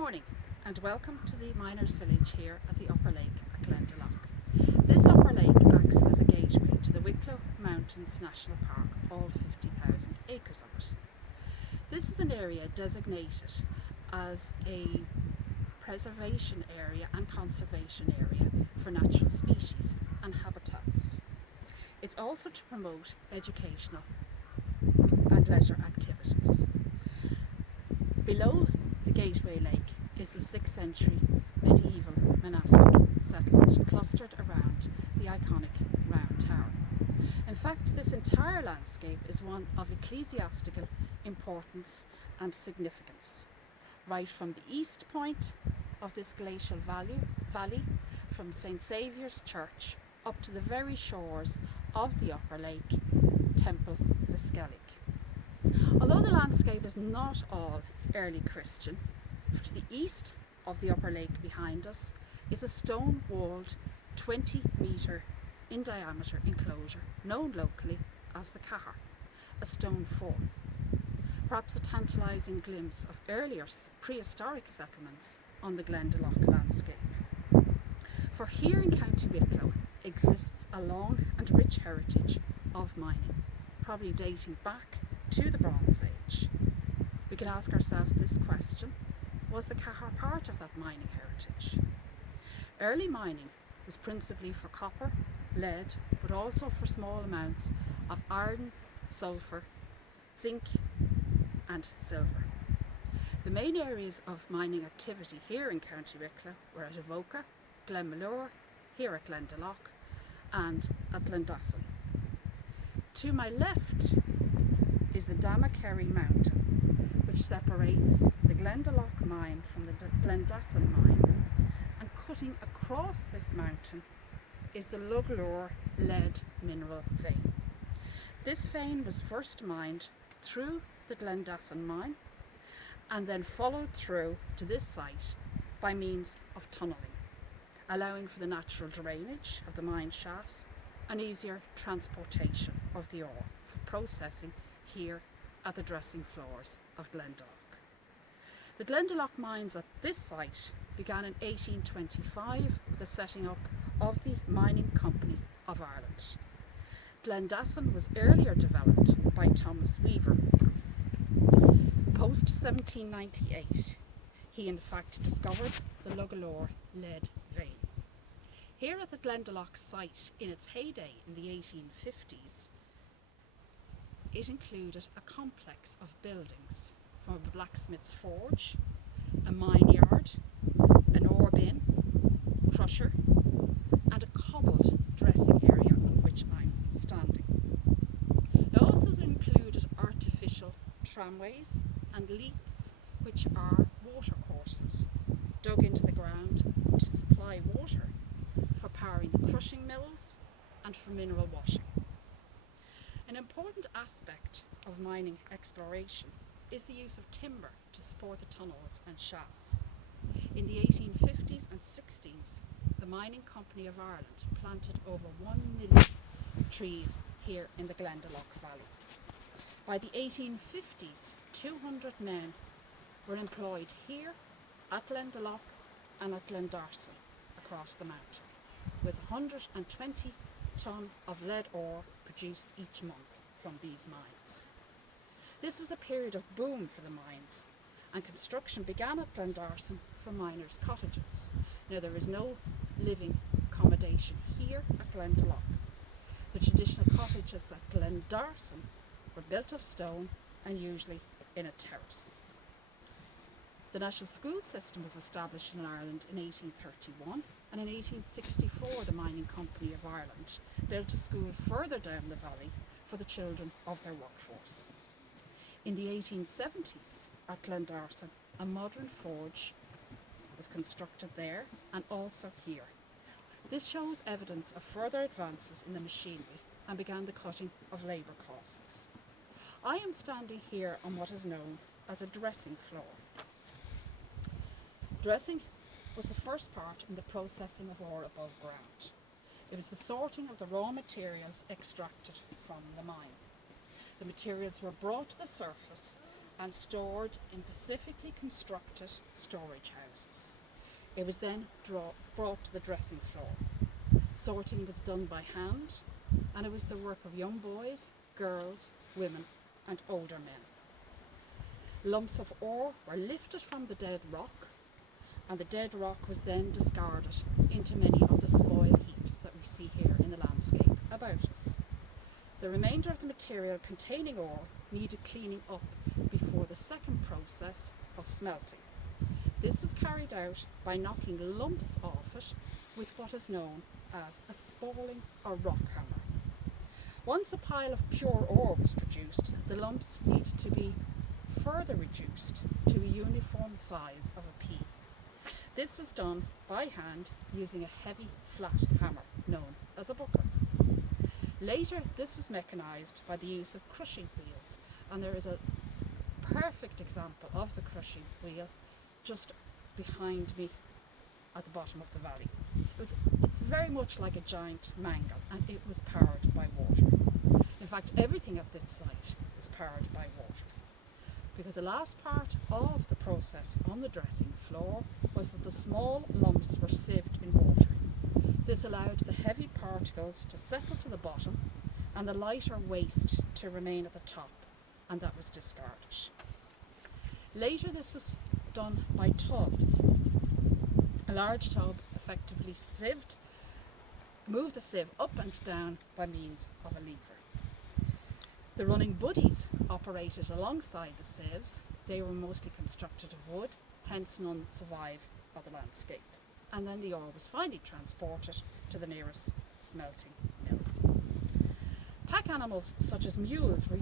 morning and welcome to the miners' village here at the Upper Lake at Glendalough. This Upper Lake acts as a gateway to the Wicklow Mountains National Park, all 50,000 acres of it. This is an area designated as a preservation area and conservation area for natural species and habitats. It's also to promote educational and leisure activities. Below the Gateway Lake is the 6th century medieval monastic settlement clustered around the iconic Round Tower. In fact, this entire landscape is one of ecclesiastical importance and significance. Right from the east point of this glacial valley from St. Saviour's Church up to the very shores of the Upper Lake, Temple Skellig. Although the landscape is not all early Christian, to the east of the Upper Lake behind us is a stone-walled 20-metre in diameter enclosure known locally as the Cahar, a stone fort. Perhaps a tantalising glimpse of earlier prehistoric settlements on the Glendalough landscape. For here in County Wicklow exists a long and rich heritage of mining, probably dating back to the Bronze Age. We can ask ourselves this question: was the Cahar part of that mining heritage? Early mining was principally for copper, lead, but also for small amounts of iron, sulphur, zinc and silver. The main areas of mining activity here in County Wicklow were at Avoca, Glendalough, here at Glendalough and at Glendalough. To my left is the Damakerry Mountain, which separates the Glendalough mine from the Glendalough mine, and cutting across this mountain is the Glendalough lead mineral vein. This vein was first mined through the Glendalough mine and then followed through to this site by means of tunnelling, allowing for the natural drainage of the mine shafts and easier transportation of the ore for processing here at the dressing floors of Glendalough. The Glendalough mines at this site began in 1825 with the setting up of the Mining Company of Ireland. Glendalough was earlier developed by Thomas Weaver. Post 1798, he in fact discovered the Glendalough lead vein. Here at the Glendalough site in its heyday in the 1850s, it included a complex of buildings, from a blacksmith's forge, a mine yard, an ore bin, crusher, and a cobbled dressing area on which I'm standing. It also included artificial tramways and leats, which are water courses dug into the ground to supply water for powering the crushing mills and for mineral washing. An important aspect of mining exploration is the use of timber to support the tunnels and shafts. In the 1850s and 60s, the Mining Company of Ireland planted over 1 million trees here in the Glendalough Valley. By the 1850s, 200 men were employed here at Glendalough and at Glendalough across the mountain, with 120 tonne of lead ore produced each month from these mines. This was a period of boom for the mines, and construction began at Glendalough for miners' cottages. Now, there is no living accommodation here at Glendalough. The traditional cottages at Glendalough were built of stone and usually in a terrace. The national school system was established in Ireland in 1831, and in 1864 the Mining Company of Ireland built a school further down the valley for the children of their workforce. In the 1870s at Glendalough, a modern forge was constructed there and also here. This shows evidence of further advances in the machinery and began the cutting of labour costs. I am standing here on what is known as a dressing floor. Dressing was the first part in the processing of ore above ground. It was the sorting of the raw materials extracted from the mine. The materials were brought to the surface and stored in specifically constructed storage houses. It was then brought to the dressing floor. Sorting was done by hand, and it was the work of young boys, girls, women and older men. Lumps of ore were lifted from the dead rock, and the dead rock was then discarded into many of the spoil heaps that we see here in the landscape about us. The remainder of the material containing ore needed cleaning up before the second process of smelting. This was carried out by knocking lumps off it with what is known as a spalling or rock hammer. Once a pile of pure ore was produced, the lumps needed to be further reduced to a uniform size of a pea. This was done by hand using a heavy flat hammer known as a bucker. Later this was mechanised by the use of crushing wheels, and there is a perfect example of the crushing wheel just behind me at the bottom of the valley. It's very much like a giant mangle, and it was powered by water. In fact, everything at this site is powered by water, because the last part of the process on the dressing floor was that the small lumps were sieved in water. This allowed the heavy particles to settle to the bottom and the lighter waste to remain at the top, and that was discarded. Later this was done by tubs. A large tub effectively moved the sieve up and down by means of a lever. The running buddies operated alongside the sieves. They were mostly constructed of wood, hence none survive of the landscape. And then the ore was finally transported to the nearest smelting mill. Pack animals such as mules were